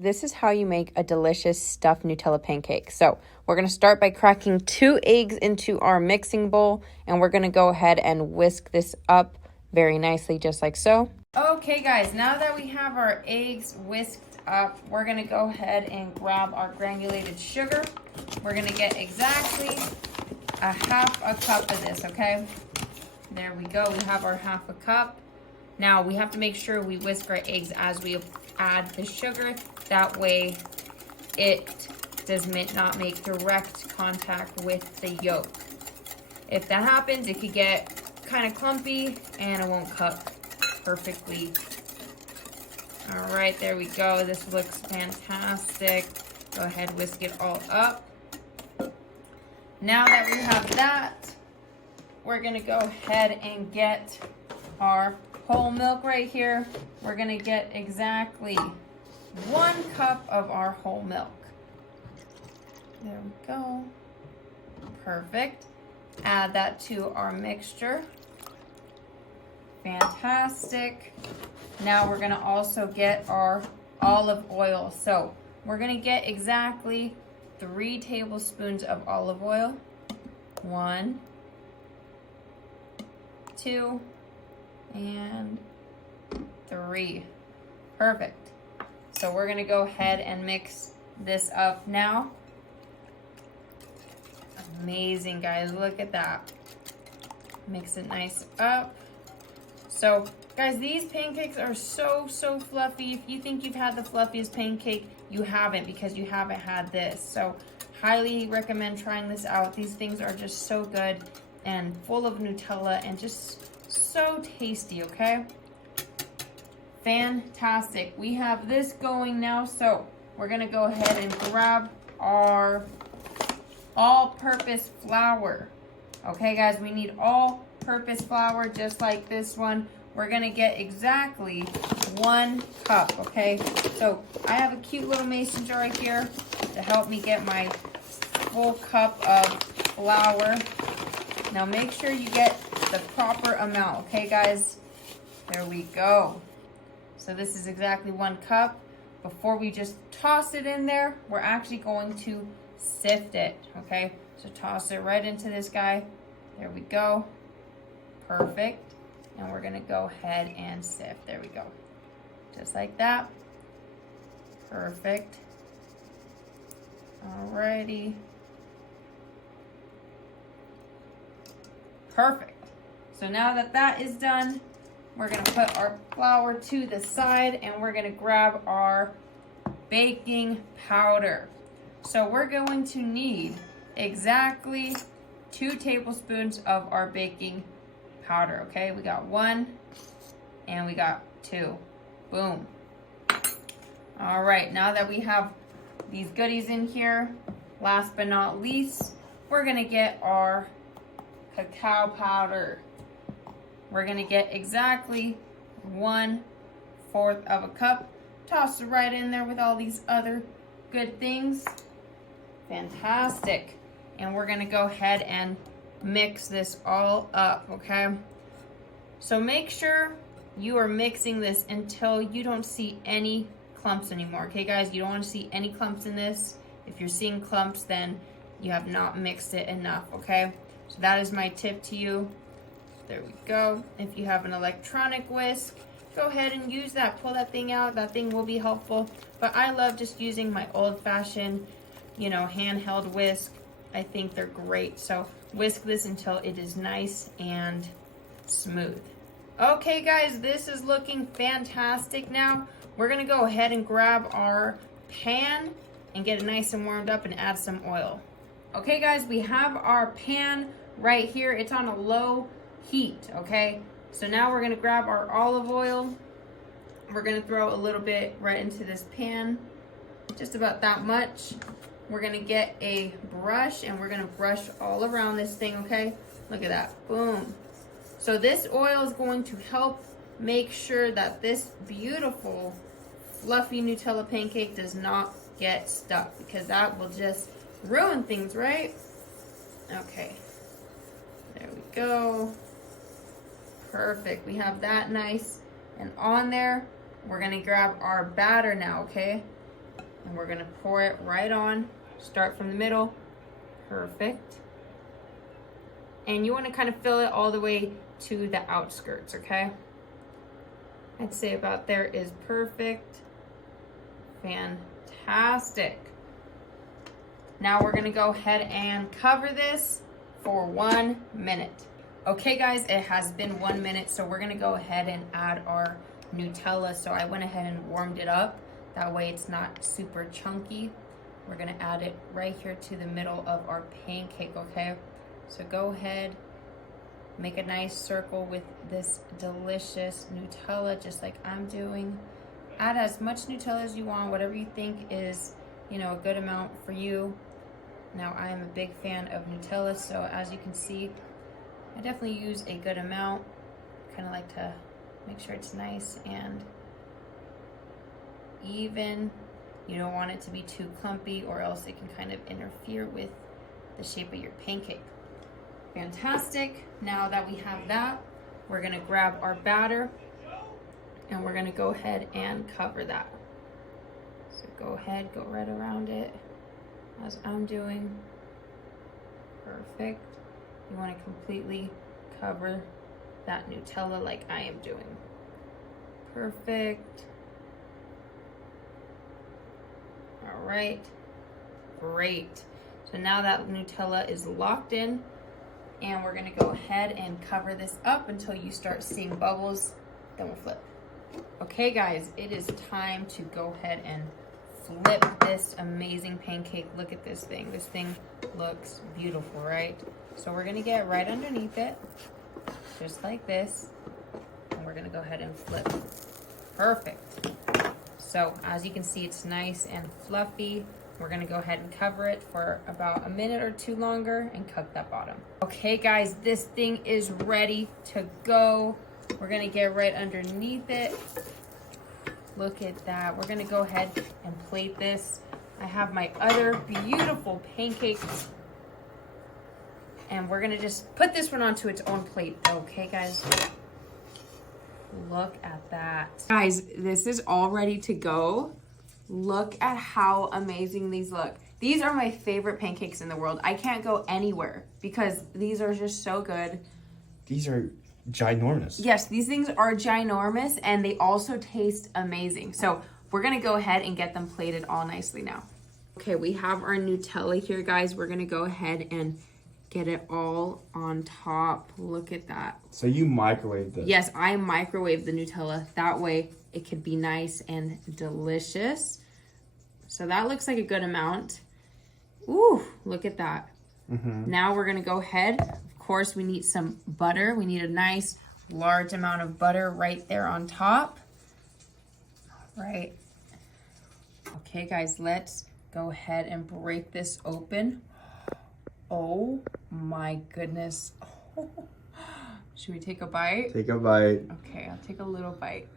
This is how you make a delicious stuffed Nutella pancake. So we're going to start by cracking 2 eggs into our mixing bowl, and we're going to go ahead and whisk this up very nicely, just like so. Okay guys, now that we have our eggs whisked up, we're going to go ahead and grab our granulated sugar. We're going to get exactly a half a cup of this, okay? There we go, we have our half a cup. Now we have to make sure we whisk our eggs as we add the sugar. That way it does not make direct contact with the yolk. If that happens, it could get kind of clumpy and it won't cook perfectly. All right, there we go. This looks fantastic. Go ahead, whisk it all up. Now that we have that, we're gonna go ahead and get our whole milk right here. We're gonna get exactly 1 cup of our whole milk. There we go. Perfect. Add that to our mixture. Fantastic. Now we're gonna also get our olive oil. So we're gonna get exactly 3 tablespoons of olive oil. 1, 2, and 3. Perfect. So we're gonna go ahead and mix this up now. Amazing, guys, look at that. Mix it nice up. So guys, these pancakes are so fluffy. If you think you've had the fluffiest pancake, you haven't, because you haven't had this. So highly recommend trying this out. These things are just so good and full of Nutella and just so tasty, okay? Fantastic. We have this going now, so we're gonna go ahead and grab our all-purpose flour. Okay, guys, we need all-purpose flour just like this one. We're gonna get exactly 1 cup, okay? So I have a cute little mason jar right here to help me get my full cup of flour. Now make sure you get the proper amount, okay, guys? There we go. So this is exactly 1 cup. Before we just toss it in there, we're actually going to sift it, okay? So toss it right into this guy. There we go. Perfect. And we're gonna go ahead and sift. There we go. Just like that. Perfect. Alrighty. Perfect. So now that that is done, we're gonna put our flour to the side and we're gonna grab our baking powder. So we're going to need exactly 2 tablespoons of our baking powder, okay? We got 1 and we got 2. Boom. All right, now that we have these goodies in here, last but not least, we're gonna get our cacao powder. We're gonna get exactly 1/4 of a cup. Toss it right in there with all these other good things. Fantastic. And we're gonna go ahead and mix this all up, okay? So make sure you are mixing this until you don't see any clumps anymore, okay guys? You don't wanna see any clumps in this. If you're seeing clumps, then you have not mixed it enough, okay? So that is my tip to you. There we go. If you have an electronic whisk, go ahead and use that. Pull that thing out. That thing will be helpful. But I love just using my old-fashioned, handheld whisk. I think they're great. So whisk this until it is nice and smooth. Okay, guys, this is looking fantastic now. We're going to go ahead and grab our pan and get it nice and warmed up and add some oil. Okay, guys, we have our pan right here. It's on a low heat, okay? So now we're gonna grab our olive oil. We're gonna throw a little bit right into this pan, just about that much. We're gonna get a brush and we're gonna brush all around this thing, okay? Look at that, boom. So this oil is going to help make sure that this beautiful fluffy Nutella pancake does not get stuck, because that will just ruin things, right? Okay, there we go. Perfect. We have that nice and on there. We're gonna grab our batter now, okay? And we're gonna pour it right on. Start from the middle. Perfect. And you wanna kind of fill it all the way to the outskirts, okay? I'd say about there is perfect. Fantastic. Now we're gonna go ahead and cover this for 1 minute. Okay guys, it has been 1 minute, so we're gonna go ahead and add our Nutella. So I went ahead and warmed it up. That way it's not super chunky. We're gonna add it right here to the middle of our pancake, okay? So go ahead, make a nice circle with this delicious Nutella, just like I'm doing. Add as much Nutella as you want, whatever you think is, you know, a good amount for you. Now I am a big fan of Nutella, so as you can see, I definitely use a good amount. Kind of like to make sure it's nice and even. You don't want it to be too clumpy or else it can kind of interfere with the shape of your pancake. Fantastic. Now that we have that, we're gonna grab our batter and we're gonna go ahead and cover that. So go ahead, go right around it as I'm doing. Perfect. You want to completely cover that Nutella like I am doing. Perfect. All right, great. So now that Nutella is locked in, and we're gonna go ahead and cover this up until you start seeing bubbles, then we'll flip. Okay guys, it is time to go ahead and flip this amazing pancake. Look at this thing. This thing looks beautiful, right? So we're gonna get right underneath it, just like this, and we're gonna go ahead and flip. Perfect. So as you can see, it's nice and fluffy. We're gonna go ahead and cover it for about a minute or two longer and cook that bottom. Okay guys, this thing is ready to go. We're gonna get right underneath it. Look at that. We're gonna go ahead and plate this. I have my other beautiful pancakes. And we're gonna just put this one onto its own plate. Okay guys? Look at that. Guys, this is all ready to go. Look at how amazing these look. These are my favorite pancakes in the world. I can't go anywhere because these are just so good. These are ginormous. Yes, these things are ginormous and they also taste amazing. So we're gonna go ahead and get them plated all nicely now. Okay, we have our Nutella here, guys. We're gonna go ahead and get it all on top. Look at that. So you microwave this? Yes, I microwave the Nutella. That way it could be nice and delicious. So that looks like a good amount. Ooh, look at that. Now we're gonna go ahead. Of course, we need some butter. We need a nice large amount of butter right there on top. Right. Okay, guys, let's go ahead and break this open. Oh my goodness. Oh. Should we take a bite? Take a bite. Okay, I'll take a little bite.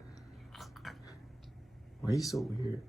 Why are you so weird?